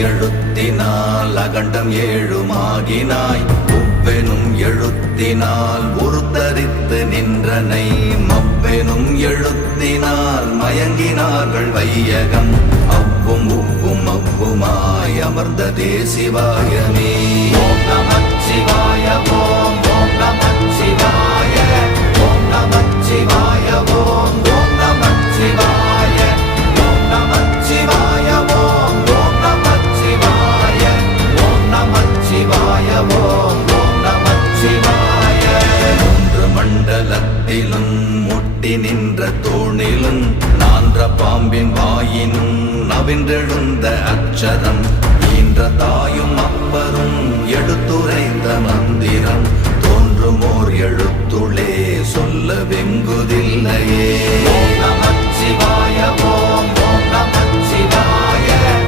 எழுத்தினால் அகண்டம் ஏழுமாகினாய் உவ்வெனும் எழுத்தினால் உருத்தரித்து நின்றனை மவ்வெனும் எழுத்தினால் மயங்கினார்கள் வையகம் அவ்வும் உவ்வும் அவ்வுமாய் அமர்ந்ததே சிவாயமே. ஓம் நமச்சிவாய ஓம் ஓம் நமச்சிவாய ஓம் நமச்சிவாய ஓம் ஓம் நமச்சிவாய ஓம் நமச்சிவாய ஓம் ஓம் நமச்சிவாய ஓம் நமச்சிவாய ஓம் ஓம் நமச்சிவாய. மூன்று மண்டலத்திலும் முட்டி நின்ற தூணிலும் நான்ற பாம்பின் வாயினும் நவின்றெழுந்த அச்சரம் ஈன்ற தாயும் அப்பரும் எடுத்துரைத்த மந்திரம் தோன்றுமோர் எழுத்துளே சொல்ல வெங்குதில்லையே. ஓம் நமச்சிவாய ஓம்